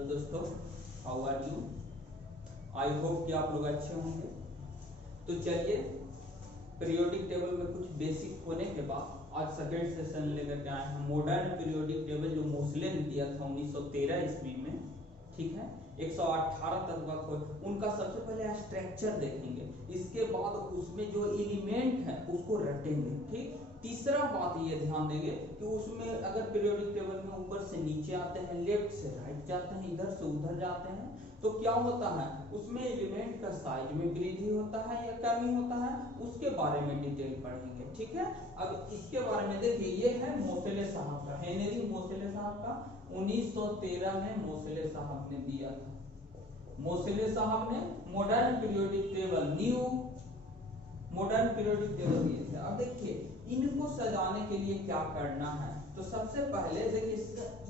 Hello दोस्तों, how are you. I hope कि आप लोग अच्छे होंगे। तो चलिए, पीरियोडिक टेबल में कुछ बेसिक होने के बाद आज सेकेंड सेशन लेकर के आए हैं। मॉडर्न पीरियोडिक टेबल जो मोसले ने दिया था 1913 ईस्वी में, ठीक है, 118 तत्व का, उनका सबसे पहले स्ट्रक्चर देखेंगे, इसके बाद उसमें जो एलिमेंट है उसको रटेंगे। ठीक, तीसरा बात ये ध्यान देंगे कि उसमें अगर पीरियोडिक टेबल में ऊपर से नीचे आते हैं, लेफ्ट से राइट जाते हैं, इधर से उधर जाते हैं, तो क्या होता है उसमें एलिमेंट का साइज में वृद्धि होता है या कमी होता है, उसके बारे में डिटेल पढ़ेंगे। ठीक है, अब इसके बारे में देखिए, ये है मोसले साहब का, हेनरी मोसले साहब का, 1913 में मोसले साहब ने दिया था। मोसले साहब ने modern periodic table, new modern periodic table दिए थे। अब देखिए, इनको सजाने के लिए क्या करना है, तो सबसे पहले देखिए,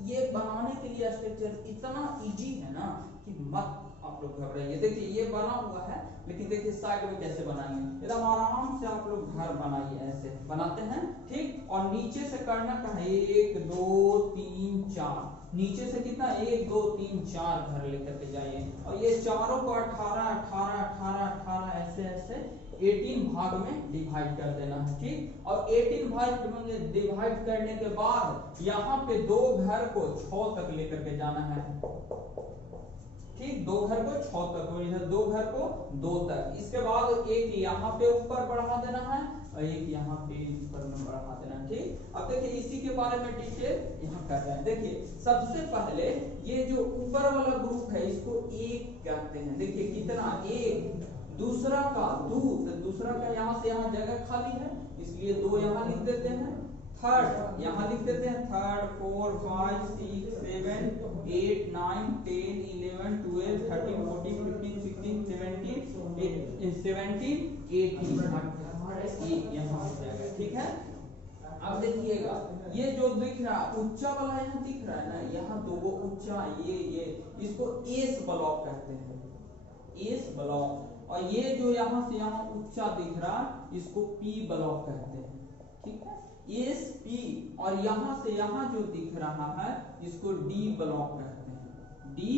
ये बनाने के लिए स्ट्रक्चर इतना इजी है ना कि मत आप लोग घबराइए। देखिए ये बना हुआ है, लेकिन देखिए साइड में कैसे बनाएंगे, एकदम आराम से आप लोग घर बनाइए, ऐसे बनाते हैं। ठीक, और नीचे से करना क्या है, 1 2 3 4, नीचे से कितना 1 2 3 4 घर लेकर के जाइए, और ये चारों को 18 18 18 18 ऐसे ऐसे 18 भाग में डिवाइड कर देना है। ठीक, और 18 भाग में डिवाइड करने के बाद यहाँ पे 2 घर को 6 तक लेकर के जाना है। ठीक, 2 घर को 6 तक, और इधर 2 घर को 2 तक। इसके बाद एक यहाँ पे ऊपर बढ़ा देना है और एक यहाँ पे ऊपर में बढ़ा देना। ठीक, अब देखिए इसी के बारे में डिटेल यहाँ कर रहे हैं। देखिए सबसे पहले ये जो ऊपर वाला ग्रुप है इसको 1 कहते हैं। देखिए कितना 1, दूसरा का 2, तो दूसरा का यहाँ से यहाँ जगह खाली है, इसलिए 2 यहाँ लिख देते हैं। थर्ड यहाँ लिख देते हैं, थर्ड 4 5 6 7 8 9 10 11 12 13 14 15 16 17 18 यहाँ हो जाएगा। ठीक है, अब देखिएगा ये जो दिख रहा है ऊंचा वाला यहाँ दिख रहा है ना, यहाँ 2 ऊंचा, ये इसको एस ब्लॉक कहते हैं, एस ब्लॉक। और ये जो यहाँ से यहाँ ऊंचा दिख रहा है इसको पी ब्लॉक कहते हैं। ठीक है, एस पी, और यहाँ से यहाँ जो दिख रहा है इसको डी ब्लॉक कहते हैं, डी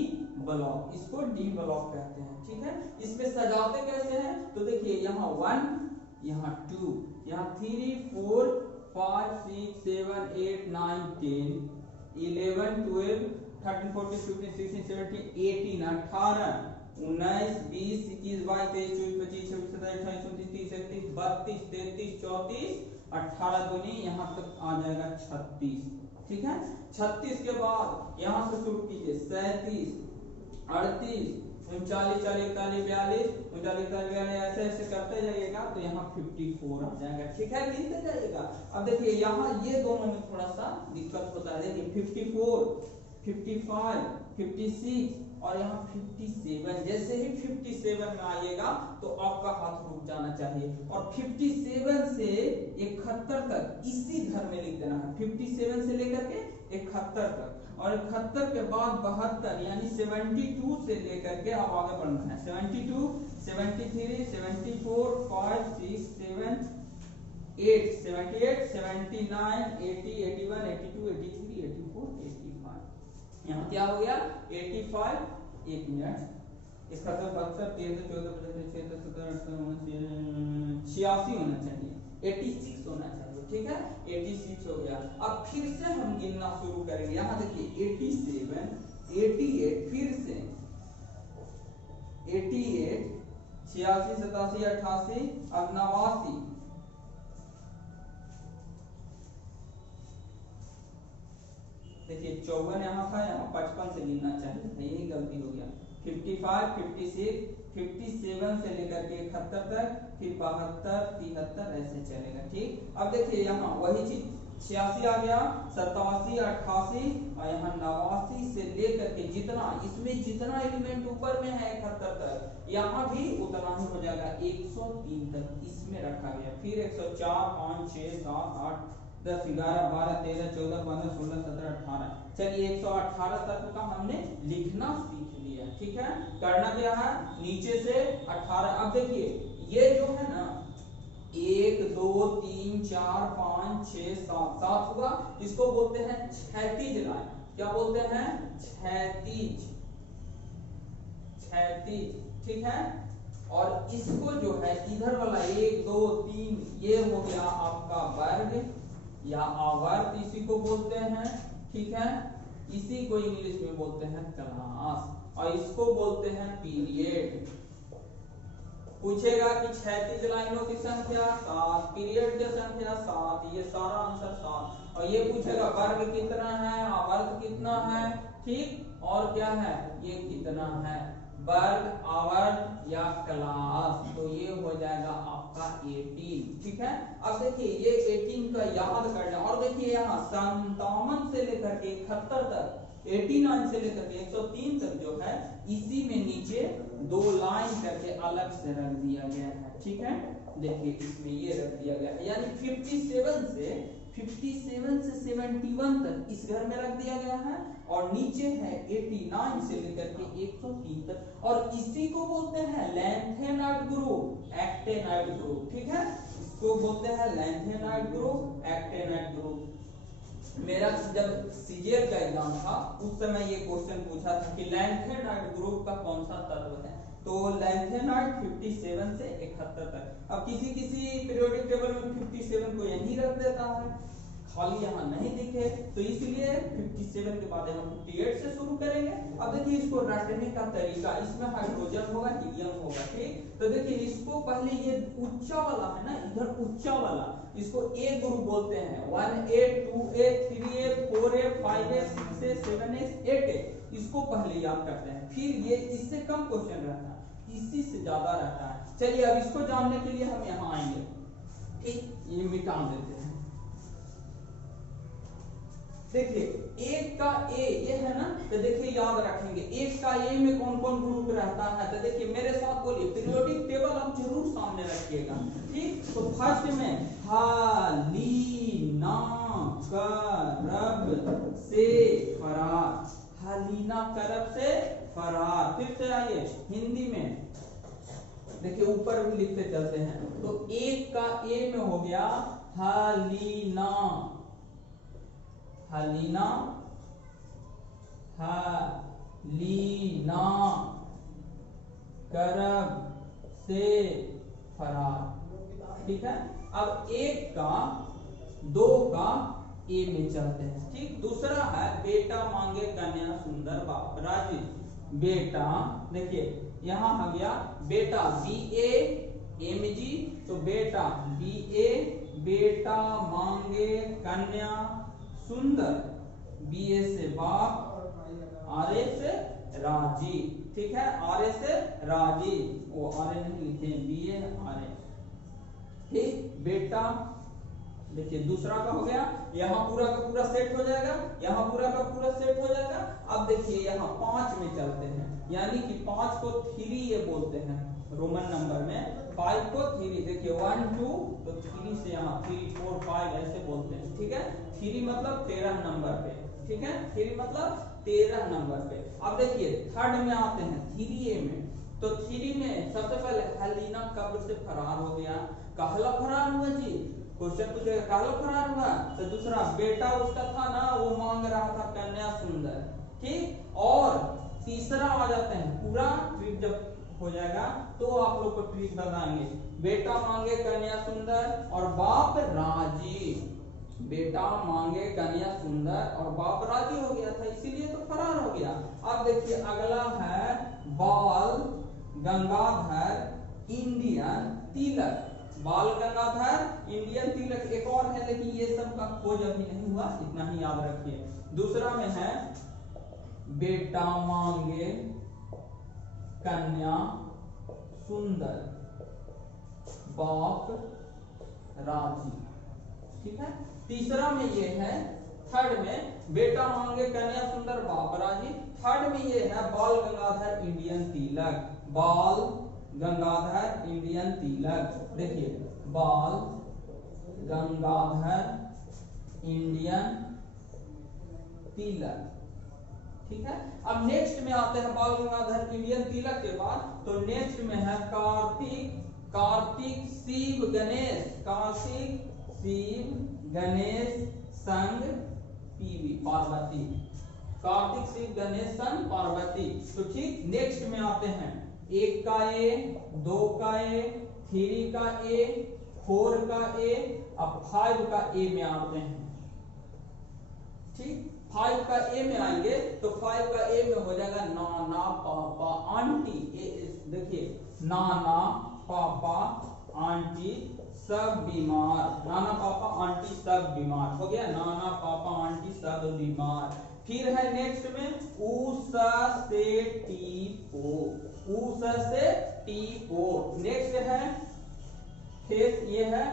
ब्लॉक, इसको डी ब्लॉक कहते हैं। ठीक है, इसमें सजाते कैसे हैं, तो देखिए यहाँ 1, यहाँ 2, यहाँ 3 4 5 6 7 8 9 10 11 12 13 14 15 16 17 18 18 19 20 21 22 23 24 25 26 27 28 29 30 31 32 34 18 दूनी यहाँ तक आ जाएगा 36। ठीक है, 36 के बाद यहाँ से शुरू कीजिए 37 38 39 40 41 42 39 42 ऐसे ऐसे करते जाइएगा तो यहाँ 54 आ जाएगा। ठीक है, गिनते जाइएगा। अब देखिए यहाँ ये दोनों में थोड़ा सा दिक्कत होता है। देखिए 54 55 56 और यहाँ 57, जैसे ही 57 में आइएगा तो आपका हाथ रुक जाना चाहिए, और 57 से 71 तक इसी घर में लिख देना है। 57 से लेकर के 71 तक, और 71 के बाद 72 यानी 72 से लेकर के आप आगे बढ़ना है। 72 73 74 5 6 7 8 78 79 80 81 82 83 84 85, यहाँ क्या हो गया 85। 1 मिनट, इसका तो 72 13 14 15 16 17 18 86 होना चाहिए, 86 होना चाहिए। ठीक है, 86 हो गया। अब फिर से हम गिनना शुरू करेंगे। यहाँ देखिए 87 88, फिर से 88 86 87 88, अब 89, देखिए 54 यहाँ था, यहाँ 55 से गिनना चाहिए, यही गलती हो गया। 55 56 57 से लेकर के 71 तक, फिर 72 73 ऐसे चलेगा। ठीक, अब देखिए यहाँ वही चीज 86 आ गया, 87 88, और यहाँ 89 से लेकर के जितना इसमें जितना एलिमेंट ऊपर में है 71 तक, यहाँ भी उतना ही हो जाएगा 103 तक इसमें रखा गया। फिर 104 5 6 7 8 10 11 12 13 14 15 16 17 18, चलिए 118 तक का हमने लिखना सीख लिया। ठीक है, करना क्या है, नीचे से 18। अब देखिए ये जो है ना 1 2 3 4 5 6 7 हुआ, इसको बोलते हैं क्षैतिज लाइन। क्या बोलते हैं, क्षैतिज क्षैतिज, ठीक है। और इसको जो है इधर वाला 1 2 3 ये हो गया आपका वर्ग या आवर्त इसी को बोलते हैं, ठीक है। इसी को इंग्लिश में बोलते हैं क्लास और इसको बोलते हैं पीरियड। पूछेगा कि क्षैतिज लाइनों की संख्या 7, पीरियड की संख्या 7, ये सारा आंसर 7। और ये पूछेगा वर्ग कितना है, आवर्त कितना है, ठीक, और क्या है ये कितना है, वर्ग, आवर्त या क्लास। तो ये हो जाएगा आपका 18, ठीक है। अब देखिए ये 18 का याद करना और देखिए यहाँ 57 से लेकर के 71 तक, 89 से लेकर के 103 तक जो है इसी में नीचे 2 लाइन करके अलग से रख दिया गया है, ठीक है। देखिए इसमें ये रख दिया गया है, यानी 57 से 71 तक इस घर में रख दिया गया है और नीचे है 89 से लेकर के 103 तक। और इसी को बोलते हैं लैंथेनॉइड ग्रुप, एक्टेनॉइड ग्रुप, ठीक है। इसको बोलते हैं लैंथेनॉइड ग्रुप, एक्टेनॉइड ग्रुप। मेरा जब सीजीएल का एग्जाम था उस समय ये क्वेश्चन पूछा था कि लैंथेनॉइड ग्रुप का कौन सा तत्व है, तो लैंथेनॉइड 57 से 71 तक। अब किसी पीरियोडिक टेबल में 57 को यहीं रख देता है, खाली यहाँ नहीं दिखे, तो इसलिए 57 के बाद हम 58 से शुरू करेंगे। अब देखिए इसको रटने का तरीका, इसमें हाइड्रोजन होगा, हीलियम होगा, ठीक। तो देखिए इसको पहले ये ऊंचा वाला है ना, इधर ऊंचा वाला, इसको ए ग्रुप बोलते हैं, 1A 2A 3A 4A 5A 6A 7A 8A, इसको पहले याद करते हैं। फिर ये इससे कम क्वेश्चन रहता है, इसी से ज्यादा रहता है। चलिए अब इसको जानने के लिए हम यहाँ आएंगे, ठीक, ये मिटा देते हैं। देखिए एक का ए ये है ना, तो देखिए याद रखेंगे एक का ए में कौन कौन ग्रुप रहता है। तो देखिए मेरे साथ बोलिए, पीरियोडिक टेबल आप जरूर सामने रखिएगा, ठीक। तो फर्स्ट में हालिना करब से फरार, हालिना करब से फरार। फिर से आइए हिंदी में, देखिए ऊपर भी लिखते चलते हैं। तो एक का ए में हो गया हालिना, हालिना, हालिना करब से फरार, ठीक है। अब एक का 2 का ए में चलते हैं, ठीक। दूसरा है बेटा मांगे कन्या सुंदर बाप राजी, बेटा, देखिए यहां आ गया बेटा BAMG, तो बेटा BA, बेटा मांगे कन्या सुंदर, BA से बाप, RA से राजी, ठीक है, RA से राजी, वो RA नहीं लिखे, BA RA, ठीक। बेटा देखिए दूसरा का हो गया, यहाँ पूरा का पूरा सेट हो जाएगा, यहाँ पूरा का पूरा सेट हो जाएगा। अब देखिए यहाँ 5 में चलते हैं, यानी कि 5 को 3 ये बोलते हैं रोमन नंबर में, 5 को 3, देखिए 1 2, तो 3 से यहाँ 3 4 5 ऐसे बोलते हैं, ठीक है। 3 मतलब 13 नंबर पे, ठीक है, 3 मतलब 13 नंबर पे। अब देखिए थर्ड में आते हैं 3A में, तो 3 में सबसे पहले हालिना कब्र से फरार हो गया, कहला फरार हुआ जी, क्वेश्चन पूछेगा कहला फरार हुआ। तो दूसरा बेटा उसका था ना, वो मांग रहा था कन्या सुंदर, ठीक। और तीसरा आ जाते हैं, पूरा ट्रिक जब हो जाएगा तो आप लोग को ट्रिक बताएंगे, बेटा मांगे कन्या सुंदर और बाप राजी, बेटा मांगे कन्या सुंदर और बाप राजी हो गया था, इसीलिए तो फरार हो गया। अब देखिए अगला है बाल गंगाधर इंडियन तिलक, बाल गंगाधर इंडियन तिलक एक और है, लेकिन ये सब का खोज अभी नहीं हुआ, इतना ही याद रखिए। दूसरा में है बेटा मांगे कन्या सुंदर बाप राजी, ठीक है। तीसरा में ये है, थर्ड में बेटा मांगे कन्या सुंदर बाप राजी, थर्ड में ये है बाल गंगाधर इंडियन तिलक, बाल गंगाधर इंडियन तिलक, देखिए बाल गंगाधर इंडियन तिलक, ठीक है। अब नेक्स्ट में आते हैं बाल गंगाधर इंडियन तिलक के बाद, तो नेक्स्ट में है कार्तिक, कार्तिक शिव गणेश, कार्तिक शिव गणेश संग पीवी पार्वती, कार्तिक, शिव, गणेश, सन, पार्वती। तो ठीक, नेक्स्ट में आते हैं 1 का ए, 2 का ए, 3 का ए, 4 का ए, अब 5 का ए में आते हैं। ठीक, 5 का ए में आएंगे तो 5 का ए में हो जाएगा नाना पापा आंटी। देखिए, नाना पापा आंटी सब बीमार, नाना पापा आंटी सब बीमार हो गया, नाना पापा आंटी सब बीमार। फिर है नेक्स्ट में ऊसा से टीपो, ऊसा से टीपो। नेक्स्ट है फेस, ये है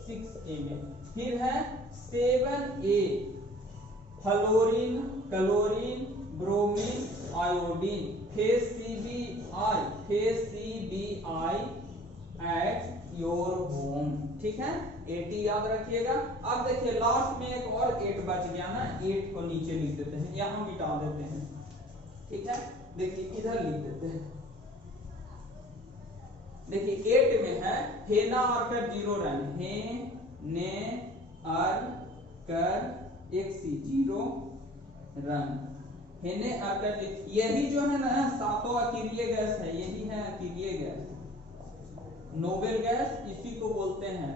6A में। फिर है 7A, fluorine, chlorine, bromine, iodine. Face CBI, face CBI at your home. ठीक है, 80 याद रखिएगा। अब देखिए लास्ट में एक और 8 बच गया ना, 8 को नीचे लिख देते हैं, यहां मिटा देते हैं। ठीक है, देखिए इधर लिख देते हैं। देखिए 8 में है हेना आर्कर 0 रन, हे ने अर कर 1 सी 0 रन, हेने आर्कर। यही जो है ना सातों अकीरिय गैस है, यही है अकीरिय गैस, नोबेल गैस इसी को बोलते हैं।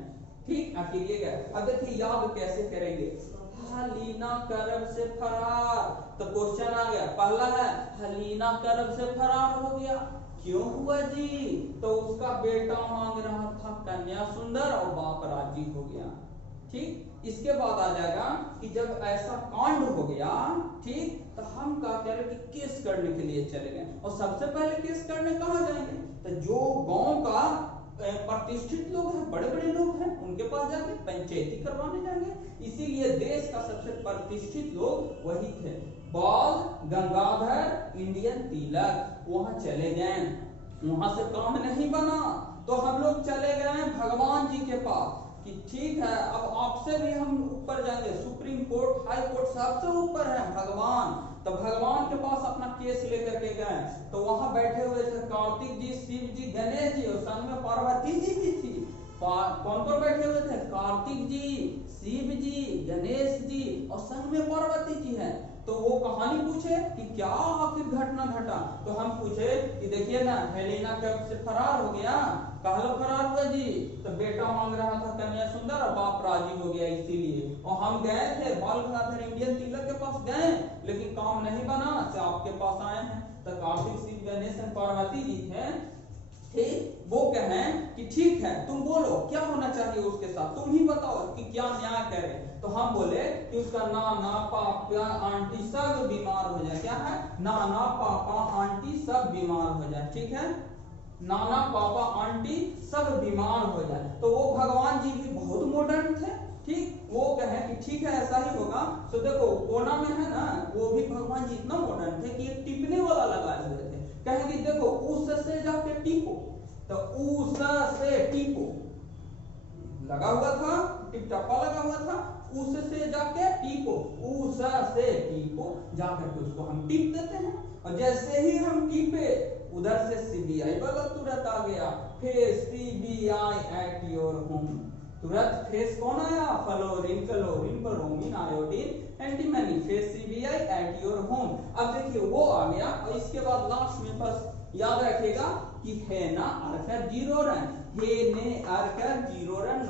ठीक, अकीरिय गैस। अब देखिए याद कैसे करेंगे, हलीना करब से फरार। तो क्वेश्चन आ गया, पहला है हलीना करब से फरार हो गया, क्यों हुआ जी? तो उसका बेटा मांग रहा था कन्या सुंदर और बाप राजी हो गया। ठीक, इसके बाद आ जाएगा कि जब ऐसा कांड हो गया, ठीक, तो हम क्या करें कि केस करने के लिए चले गए। और सबसे पहले केस करने कहाँ जाएंगे? तो जो गांव का प्रतिष्ठित लोग हैं, बड़े बड़े लोग हैं, उनके पास जाके पंचायती करवाने जाएंगे। इसीलिए देश का सबसे प्रतिष्ठित लोग वही थे, बाल गंगाधर इंडियन तिलक। वहां चले गए, वहां से काम नहीं बना तो हम लोग चले गए भगवान जी के पास कि ठीक है अब आपसे भी हम ऊपर जाएंगे, सुप्रीम कोर्ट, हाई कोर्ट सबसे ऊपर है भगवान। तो भगवान के पास अपना केस लेकर के गए, तो वहां बैठे हुए थे कार्तिक जी, शिव जी, गणेश जी और संग में पार्वती जी भी थी। कौन कौन बैठे हुए थे? कार्तिक जी, शिव जी, गणेश जी और संग में पार्वती जी हैं। तो वो कहानी पूछे कि क्या आखिर घटना घटा। तो हम पूछे कि देखिए ना, हेलेना कब से फरार हो गया, कहला फरार हुआ जी? तो बेटा मांग रहा था कन्या सुंदर और बाप राजी हो गया, इसीलिए। और हम गए थे बाल गंगाधर इंडियन तिलक के पास गए, लेकिन काम नहीं बना से आपके पास आए हैं। तो कार्तिक, शिव, गणेश और पार्वती जी हैं। ठीक, वो कहें कि ठीक है तुम बोलो क्या होना चाहिए उसके साथ, तुम ही बताओ कि क्या न्याय करें। तो हम बोले कि उसका नाना पापा आंटी सब बीमार हो जाए। क्या है? नाना पापा आंटी सब बीमार हो जाए। ठीक है, नाना पापा आंटी सब बीमार हो जाए। तो वो भगवान जी भी बहुत मॉडर्न थे। ठीक, वो कहे कि ठीक है ऐसा ही होगा। तो देखो कोना में है ना, वो भी भगवान जी इतना मॉडर्न थे कि एक टिपने वाला लगाए हुए थे। कहे कि देखो उस से जाके टीपो, तो उस से टीपो लगा हुआ था, टिप टप्पा लगा हुआ था, उस से जाके टीपो, उस से टीपो, जाकर के उसको हम टीप देते हैं। और जैसे ही हम टीपे उधर से सीबीआई वाला तुरंत आ गया, face CBI at your home. तुरंत फेस कौन आया? Fluorine, chlorine, bromine, iodine, antimony, face CBI at your home. अब देखिए वो आ गया। और इसके बाद लास्ट में बस याद रखिएगा कि है ना आर्कर 0 रन, हे ने आर्कर 0 रन,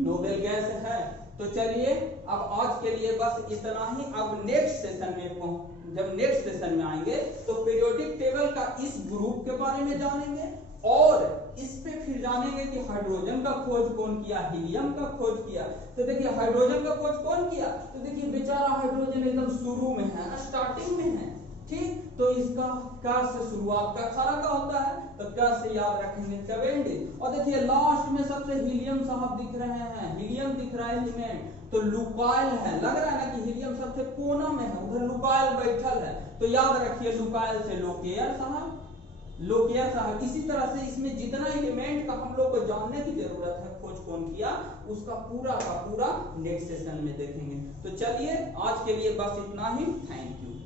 नोबेल गैस है। तो चलिए अब आज के लिए बस इतना ही। अब नेक्स्ट सेशन में जब नेक्स्ट सेशन में आएंगे तो पीरियोडिक टेबल का इस ग्रुप के बारे में जानेंगे और इस पे फिर जानेंगे कि हाइड्रोजन का खोज कौन किया, हीलियम का खोज किया। तो देखिए हाइड्रोजन का खोज कौन किया? तो देखिए बेचारा हाइड्रोजन एकदम शुरू में है, स्टार्टिंग में है। ठीक, तो इसका क्या से शुरुआत का खारा का होता है, तो क्या से याद रखेंगे? कैवेंडिश। और देखिए लास्ट में सबसे हीलियम साहब दिख रहे हैं, हीलियम दिख रहा है एलिमेंट, तो लुकाइल है। लग रहा है ना कि हीलियम सबसे कोना में है, उधर लुकाइल बैठल है। तो याद रखिए लुकाइल से लोकेयर साहब, लोकेयर साहब। इसी तरह से इसमें जितना एलिमेंट का हम लोग को जानने की जरूरत है, खोज कौन किया, उसका पूरा का पूरा नेक्स्ट सेशन में देखेंगे। तो चलिए आज के लिए बस इतना ही। Thank you.